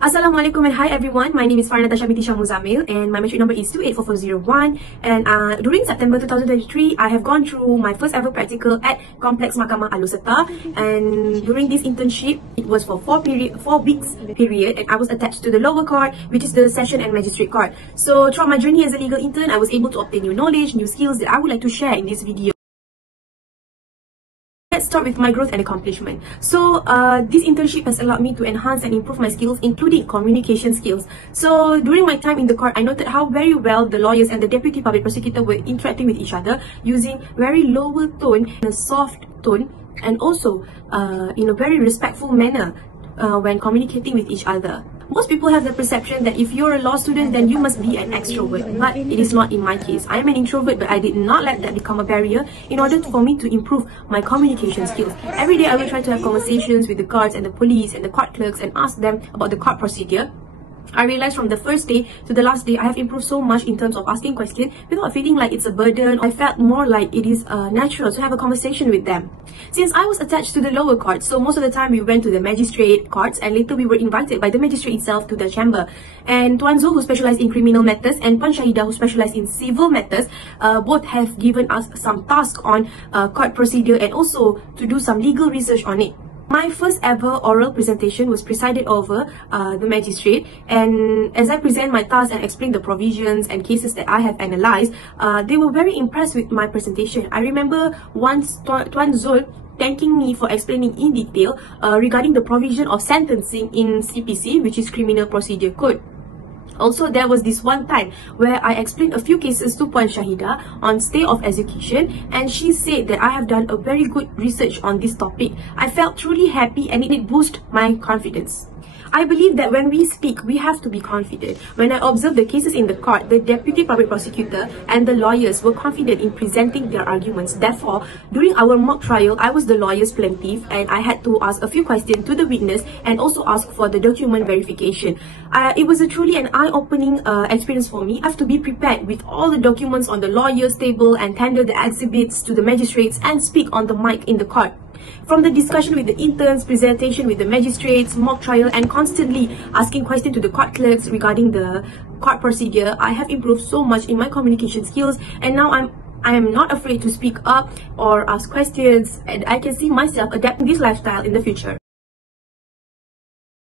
Assalamualaikum and hi everyone. My name is Farah Natashah binti MUZAMIL and my metric number is 284401. And during September 2023, I have gone through my first ever practical at Complex Mahkamah Aluseta. And during this internship, it was for 4 weeks period, and I was attached to the lower court, which is the session and magistrate court. So throughout my journey as a legal intern, I was able to obtain new knowledge, new skills that I would like to share in this video. Let's start with my growth and accomplishment. So this internship has allowed me to enhance and improve my skills, including communication skills. So during my time in the court, I noted how very well the lawyers and the deputy public prosecutor were interacting with each other using very lower tone, a soft tone, and also in a very respectful manner when communicating with each other. Most people have the perception that if you're a law student, then you must be an extrovert, but it is not in my case. I am an introvert, but I did not let that become a barrier in order for me to improve my communication skills. Every day I will try to have conversations with the guards and the police and the court clerks and ask them about the court procedure. I realized from the first day to the last day, I have improved so much in terms of asking questions without feeling like it's a burden. I felt more like it is natural to have a conversation with them. Since I was attached to the lower court, so most of the time we went to the magistrate courts, and later we were invited by the magistrate itself to the chamber. And Tuan Zul, who specialized in criminal matters, and Puan Shahida, who specialized in civil matters, both have given us some task on court procedure and also to do some legal research on it. My first ever oral presentation was presided over the magistrate, and as I present my task and explain the provisions and cases that I have analysed, they were very impressed with my presentation. I remember once Tuan Zul thanking me for explaining in detail regarding the provision of sentencing in CPC, which is Criminal Procedure Code. Also, there was this one time where I explained a few cases to Puan Shahida on stay of execution, and she said that I have done a very good research on this topic. I felt truly happy and it boosted my confidence. I believe that when we speak, we have to be confident. When I observed the cases in the court, the deputy public prosecutor and the lawyers were confident in presenting their arguments. Therefore, during our mock trial, I was the lawyer's plaintiff, and I had to ask a few questions to the witness and also ask for the document verification. It was truly an eye-opening experience for me. I have to be prepared with all the documents on the lawyer's table and tender the exhibits to the magistrates and speak on the mic in the court. From the discussion with the interns, presentation with the magistrates, mock trial, and constantly asking questions to the court clerks regarding the court procedure, I have improved so much in my communication skills, and now I am not afraid to speak up or ask questions, and I can see myself adapting this lifestyle in the future.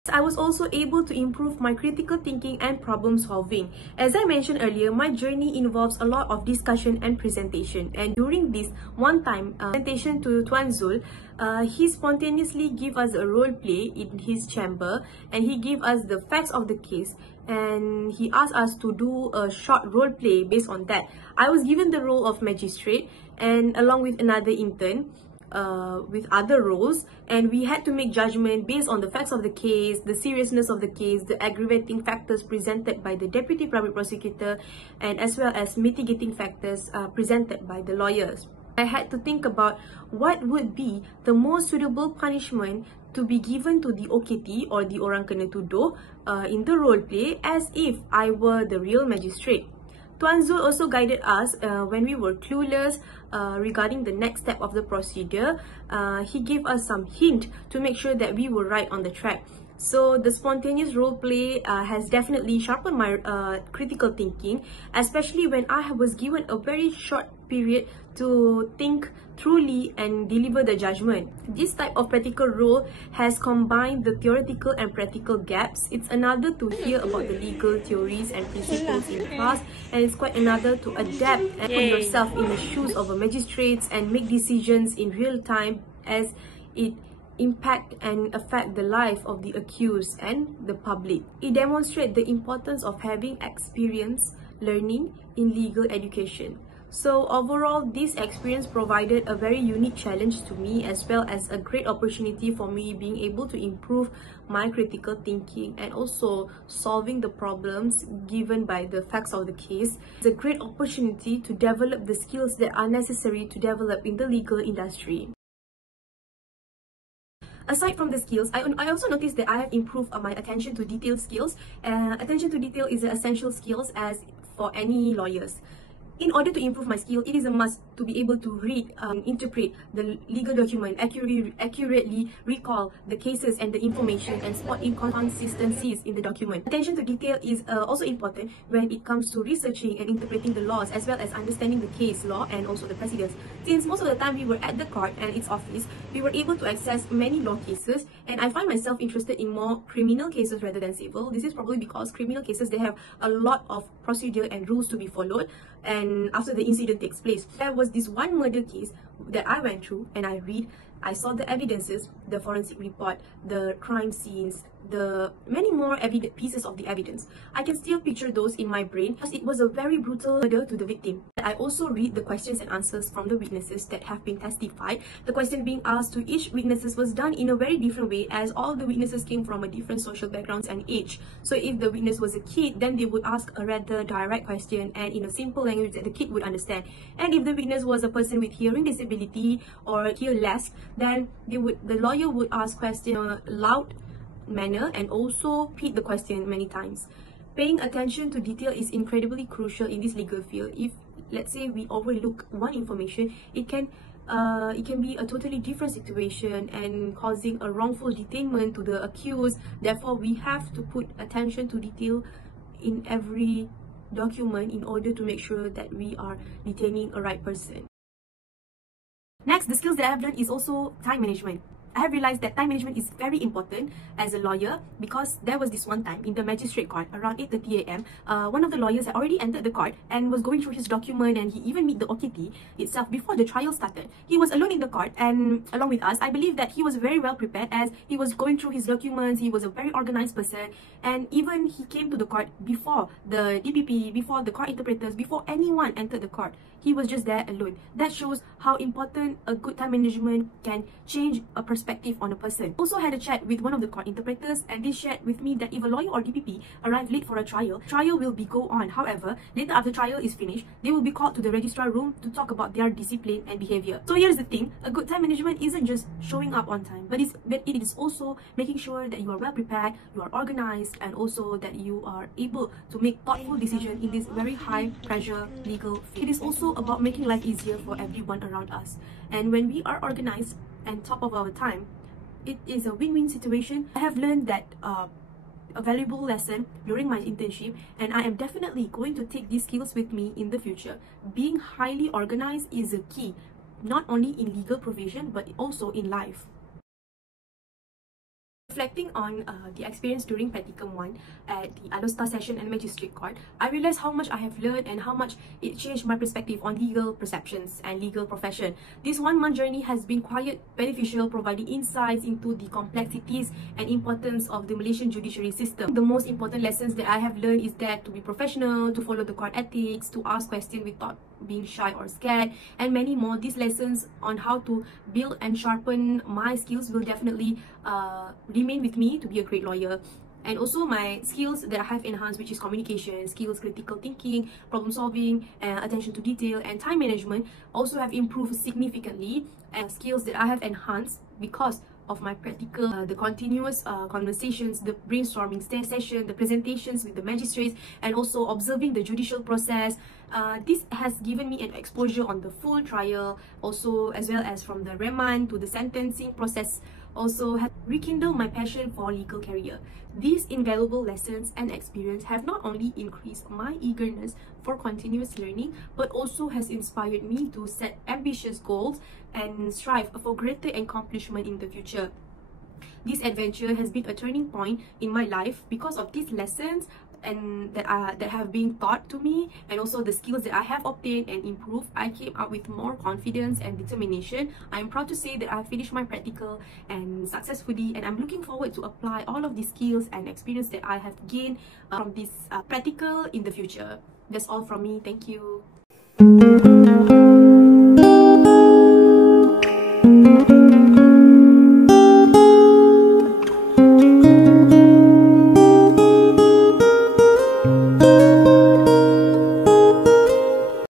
I was also able to improve my critical thinking and problem solving. As I mentioned earlier, my journey involves a lot of discussion and presentation. And during this one time presentation to Tuan Zul, he spontaneously gave us a role play in his chamber, and he gave us the facts of the case, and he asked us to do a short role play based on that. I was given the role of magistrate, and along with another intern with other roles, and we had to make judgment based on the facts of the case, the seriousness of the case, the aggravating factors presented by the deputy public prosecutor, and as well as mitigating factors presented by the lawyers. I had to think about what would be the most suitable punishment to be given to the OKT or the orang kena tuduh in the role play, as if I were the real magistrate. Tuan Zul also guided us when we were clueless regarding the next step of the procedure. He gave us some hint to make sure that we were right on the track. So the spontaneous role play has definitely sharpened my critical thinking, especially when I was given a very short period to think truly and deliver the judgment. This type of practical role has combined the theoretical and practical gaps. It's another to hear about the legal theories and principles in class, and it's quite another to adapt and put yourself in the shoes of a magistrate and make decisions in real time as it impact and affect the life of the accused and the public. It demonstrates the importance of having experience learning in legal education. So overall, this experience provided a very unique challenge to me, as well as a great opportunity for me being able to improve my critical thinking and also solving the problems given by the facts of the case. It's a great opportunity to develop the skills that are necessary to develop in the legal industry. Aside from the skills, I also noticed that I have improved my attention to detail skills. Attention to detail is an essential skills as for any lawyers. In order to improve my skill, it is a must to be able to read, interpret the legal document, accurately recall the cases and the information, and spot inconsistencies in the document. Attention to detail is also important when it comes to researching and interpreting the laws, as well as understanding the case law and also the precedents. Since most of the time we were at the court and its office, we were able to access many law cases, and I find myself interested in more criminal cases rather than civil. This is probably because criminal cases, they have a lot of procedure and rules to be followed, and after the incident takes place. There was this one murder case that I went through and I saw the evidences, the forensic report, the crime scenes, the many more pieces of the evidence. I can still picture those in my brain because it was a very brutal murder to the victim. I also read the questions and answers from the witnesses that have been testified. The question being asked to each witnesses was done in a very different way, as all the witnesses came from a different social backgrounds and age. So if the witness was a kid, then they would ask a rather direct question and in a simple language that the kid would understand. And if the witness was a person with hearing disability or hear less, then the lawyer would ask questions in a loud manner and also repeat the question many times. Paying attention to detail is incredibly crucial in this legal field. If, let's say, we overlook one information, it can be a totally different situation and causing a wrongful detainment to the accused. Therefore, we have to put attention to detail in every document in order to make sure that we are detaining a right person. Next, the skills that I have learned is also time management. I have realized that time management is very important as a lawyer, because there was this one time in the magistrate court around 8:30 AM, one of the lawyers had already entered the court and was going through his document, and he even met the OKT itself before the trial started. He was alone in the court and along with us. I believe that he was very well prepared as he was going through his documents. He was a very organized person, and even he came to the court before the DPP, before the court interpreters, before anyone entered the court. He was just there alone. That shows how important a good time management can change a perspective on a person. Also had a chat with one of the court interpreters, and they shared with me that if a lawyer or DPP arrive late for a trial will be go on. However, later after trial is finished, they will be called to the registrar room to talk about their discipline and behavior. So here's the thing, a good time management isn't just showing up on time, but it is also making sure that you are well prepared, you are organized, and also that you are able to make thoughtful decisions in this very high pressure legal field. It is also about making life easier for everyone around us. And when we are organized and top of our time, it is a win-win situation. I have learned that a valuable lesson during my internship, and I am definitely going to take these skills with me in the future. Being highly organized is a key, not only in legal profession but also in life. Reflecting on the experience during practicum 1 at the Alostar session and magistrate court, I realized how much I have learned and how much it changed my perspective on legal perceptions and legal profession. This 1-month journey has been quite beneficial, providing insights into the complexities and importance of the Malaysian judiciary system. The most important lessons that I have learned is that to be professional, to follow the court ethics, to ask questions without being shy or scared, and many more. These lessons on how to build and sharpen my skills will definitely remain with me to be a great lawyer. And also my skills that I have enhanced, which is communication skills, critical thinking, problem solving, attention to detail, and time management, also have improved significantly. And skills that I have enhanced because of my practical, the continuous conversations, the brainstorming session, the presentations with the magistrates, and also observing the judicial process. This has given me an exposure on the full trial, also as well as from the remand to the sentencing process, also have rekindled my passion for legal career. These invaluable lessons and experience have not only increased my eagerness for continuous learning, but also has inspired me to set ambitious goals and strive for greater accomplishment in the future. This adventure has been a turning point in my life because of these lessons and that have been taught to me, and also the skills that I have obtained and improved. I came out with more confidence and determination. I'm proud to say that I finished my practical and successfully, and I'm looking forward to apply all of these skills and experience that I have gained from this practical in the future. That's all from me. Thank you.